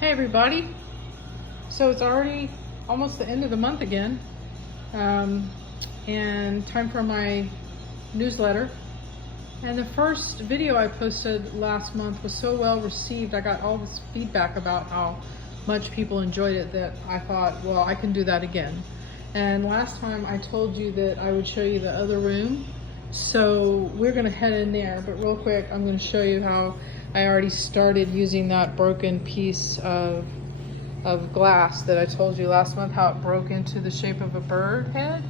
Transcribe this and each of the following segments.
Hey everybody! So it's already almost the end of the month again, and time for my newsletter. And the first video I posted last month was so well received. I got all this feedback about how much people enjoyed it that I thought, well, I can do that again. And last time I told you that I would show you the other room, so we're gonna head in there. But real quick, I'm gonna show you how I already started using that broken piece of glass that I told you last month, how it broke into the shape of a bird head.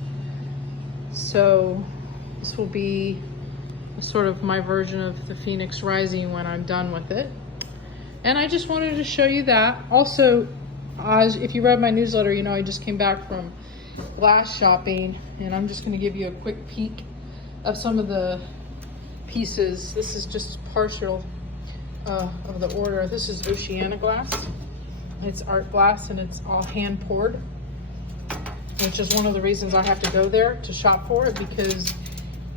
So this will be sort of my version of the Phoenix Rising when I'm done with it. And I just wanted to show you that. Also, if you read my newsletter, you know I just came back from glass shopping, and I'm just going to give you a quick peek of some of the pieces. This is just partial of the order. This is Oceana glass. It's art glass and it's all hand poured, which is one of the reasons I have to go there to shop for it, because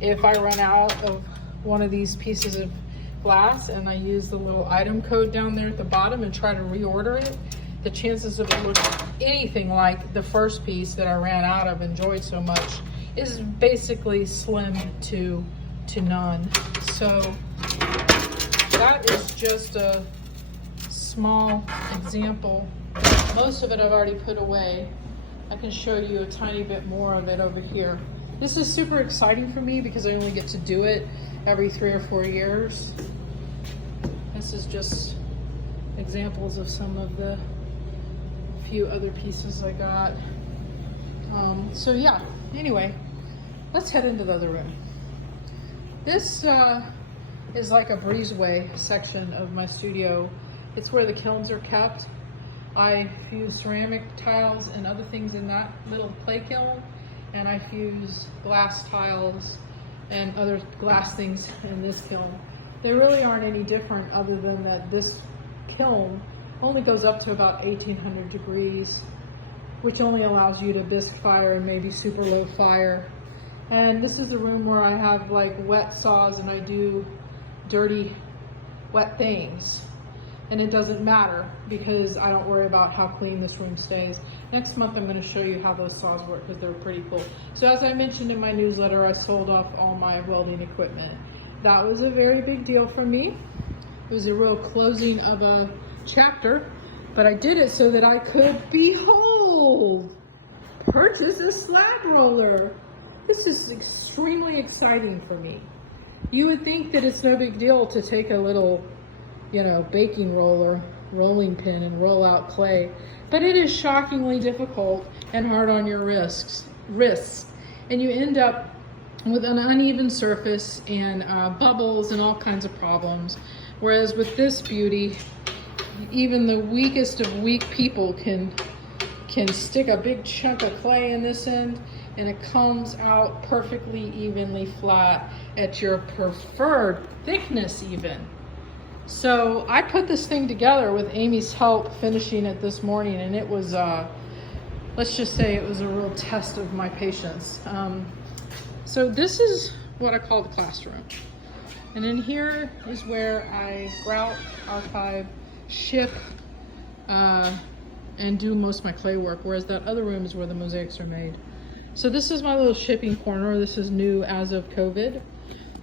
if I run out of one of these pieces of glass and I use the little item code down there at the bottom and try to reorder it, the chances of it looking anything like the first piece that I ran out of, enjoyed so much, is basically slim to none. So that is just a small example. Most of it I've already put away. I can show you a tiny bit more of it over here. This is super exciting for me because I only get to do it every 3 or 4 years. This is just examples of some of the few other pieces I got. So yeah, anyway, let's head into the other room. This is like a breezeway section of my studio. It's where the kilns are kept. I fuse ceramic tiles and other things in that little clay kiln, and I fuse glass tiles and other glass things in this kiln. They really aren't any different, other than that this kiln only goes up to about 1800 degrees, which only allows you to bisque fire and maybe super low fire. And this is a room where I have like wet saws and I do dirty, wet things. And it doesn't matter because I don't worry about how clean this room stays. Next month I'm going to show you how those saws work, because they're pretty cool. So as I mentioned in my newsletter, I sold off all my welding equipment. That was a very big deal for me. It was a real closing of a chapter, but I did it so that I could, behold, purchase a slab roller. This is extremely exciting for me. You would think that it's no big deal to take a little, baking roller, rolling pin, and roll out clay, but it is shockingly difficult and hard on your wrists, and you end up with an uneven surface and bubbles and all kinds of problems. Whereas with this beauty, even the weakest of weak people can stick a big chunk of clay in this end, and it comes out perfectly evenly flat at your preferred thickness even. So I put this thing together with Amy's help, finishing it this morning, and it was, let's just say it was a real test of my patience. So this is what I call the classroom. And in here is where I grout, archive, ship, and do most of my clay work, whereas that other room is where the mosaics are made. So this is my little shipping corner. This is new as of COVID.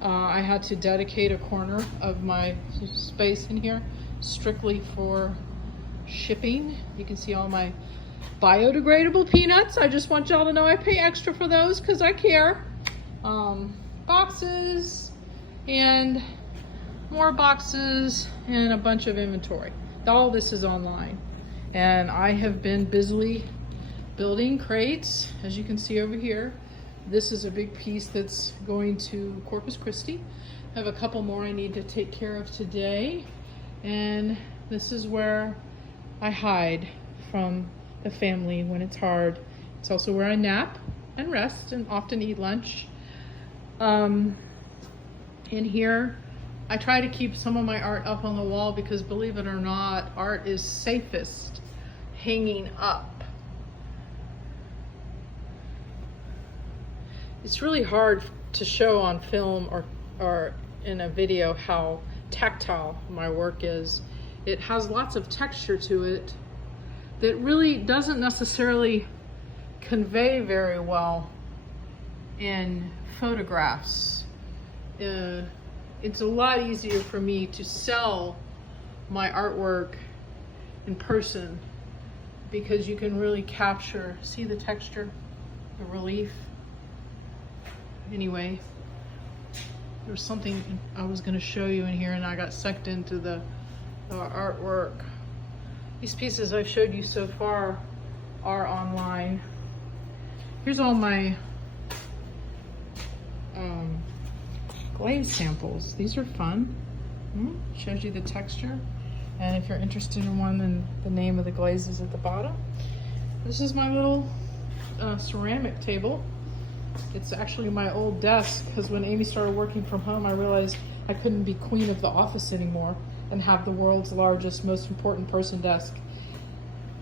I had to dedicate a corner of my space in here strictly for shipping. You can see all my biodegradable peanuts. I just want y'all to know I pay extra for those because I care. Boxes and more boxes and a bunch of inventory. All this is online. And I have been busily building crates, as you can see over here. This is a big piece that's going to Corpus Christi. I have a couple more I need to take care of today. And this is where I hide from the family when it's hard. It's also where I nap and rest and often eat lunch. In here, I try to keep some of my art up on the wall because, believe it or not, art is safest hanging up. It's really hard to show on film or in a video how tactile my work is. It has lots of texture to it that really doesn't necessarily convey very well in photographs. It's a lot easier for me to sell my artwork in person because you can really capture, see the texture, the relief. Anyway, there's something I was going to show you in here and I got sucked into the artwork. These pieces I've showed you so far are online. Here's all my glaze samples. These are fun. Shows you the texture. And if you're interested in one, then the name of the glaze is at the bottom. This is my little ceramic table. It's actually my old desk, because when Amy started working from home, I realized I couldn't be queen of the office anymore and have the world's largest, most important person desk.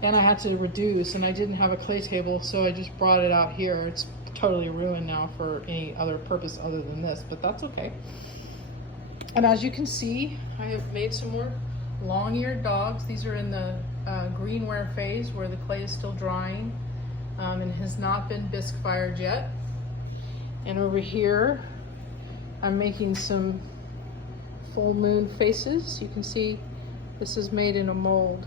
And I had to reduce, and I didn't have a clay table, so I just brought it out here. It's totally ruined now for any other purpose other than this, but that's okay. And as you can see, I have made some more long-eared dogs. These are in the greenware phase where the clay is still drying and has not been bisque fired yet. And over here, I'm making some full moon faces. You can see this is made in a mold.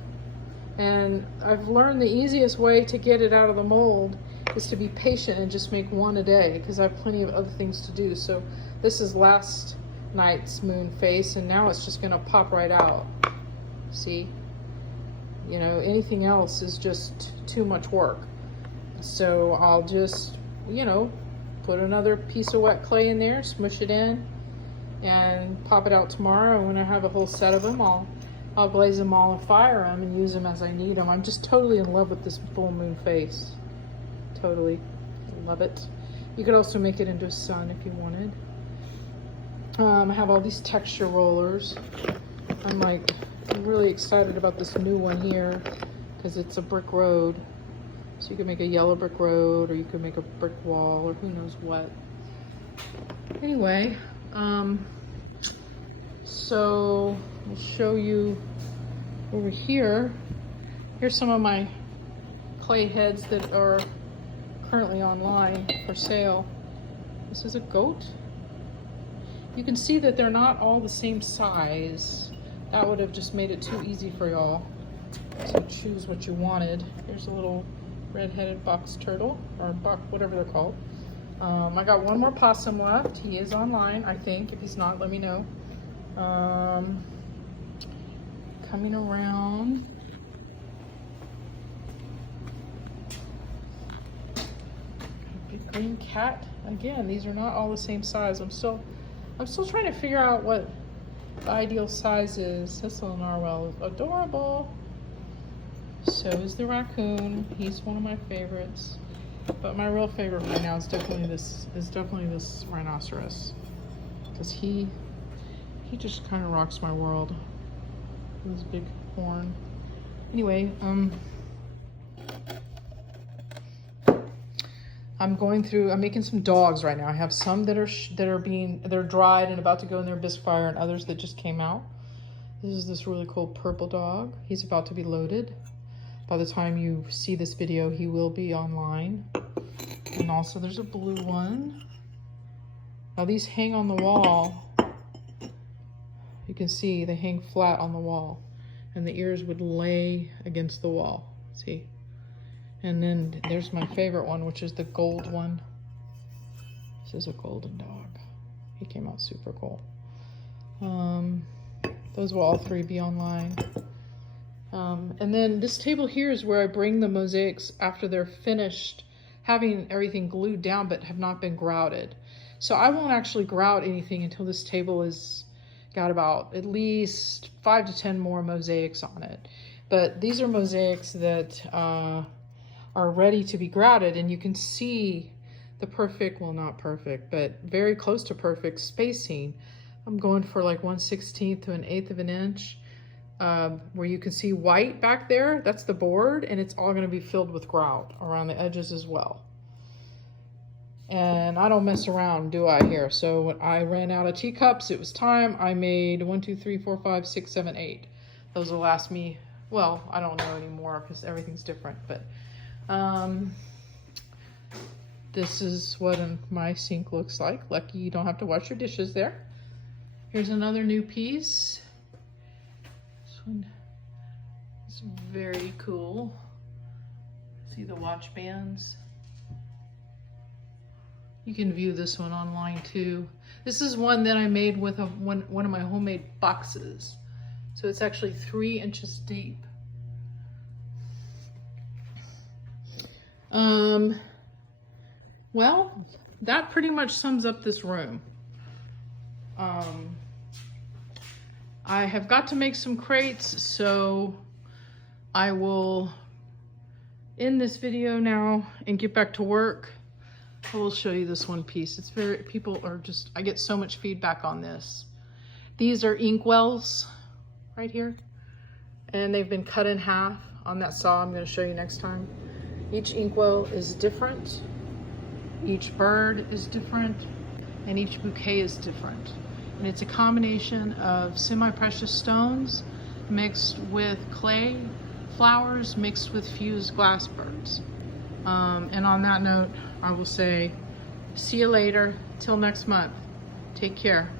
And I've learned the easiest way to get it out of the mold is to be patient and just make one a day, because I have plenty of other things to do. So this is last night's moon face, and now it's just gonna pop right out. See? You know, anything else is just too much work. So I'll just, you know, put another piece of wet clay in there, smush it in, and pop it out tomorrow. And when I have a whole set of them, I'll glaze them all and fire them and use them as I need them. I'm just totally in love with this full moon face. Totally love it. You could also make it into a sun if you wanted. I have all these texture rollers. I'm really excited about this new one here because it's a brick road. So you can make a yellow brick road, or you could make a brick wall, or who knows what. Anyway, so I'll show you over here. Here's some of my clay heads that are currently online for sale. This is a goat. You can see that they're not all the same size. That would have just made it too easy for y'all to choose what you wanted. Here's a little red-headed box turtle, or whatever they're called. I got one more possum left. He is online, I think. If he's not, let me know. Coming around. Big green cat. Again, these are not all the same size. I'm still trying to figure out what the ideal size is. This little narwhal is adorable. So is the raccoon. He's one of my favorites. But my real favorite right now is definitely this rhinoceros. Because he just kind of rocks my world with his big horn. Anyway, I'm making some dogs right now. I have some that are dried and about to go in their bisque fire, and others that just came out. This is this really cool purple dog. He's about to be loaded. By the time you see this video, he will be online. And also there's a blue one. Now these hang on the wall. You can see they hang flat on the wall, and the ears would lay against the wall. See? And then there's my favorite one, which is the gold one. This is a golden dog. He came out super cool. Those will all three be online. And then this table here is where I bring the mosaics after they're finished, having everything glued down but have not been grouted. So I won't actually grout anything until this table is got about at least 5 to 10 more mosaics on it. But these are mosaics that are ready to be grouted, and you can see the perfect, well, not perfect, but very close to perfect spacing. I'm going for like 1/16 to 1/8 of an inch. Where you can see white back there, that's the board, and it's all going to be filled with grout around the edges as well. And I don't mess around, do I, here? So when I ran out of teacups, it was time. I made 1, 2, 3, 4, 5, 6, 7, 8. those will last me, well, I don't know anymore because everything's different, but this is what my sink looks like. Lucky you don't have to wash your dishes there. Here's another new piece. This one is very cool. See the watch bands? You can view this one online too. This is one that I made with one of my homemade boxes. So it's actually 3 inches deep. Well, that pretty much sums up this room. I have got to make some crates, so I will end this video now and get back to work. I will show you this one piece. It's very, people are just, I get so much feedback on this. These are inkwells right here, and they've been cut in half on that saw I'm going to show you next time. Each inkwell is different, each bird is different, and each bouquet is different. And it's a combination of semi-precious stones mixed with clay flowers mixed with fused glass birds. And on that note, I will say, see you later. Till next month. Take care.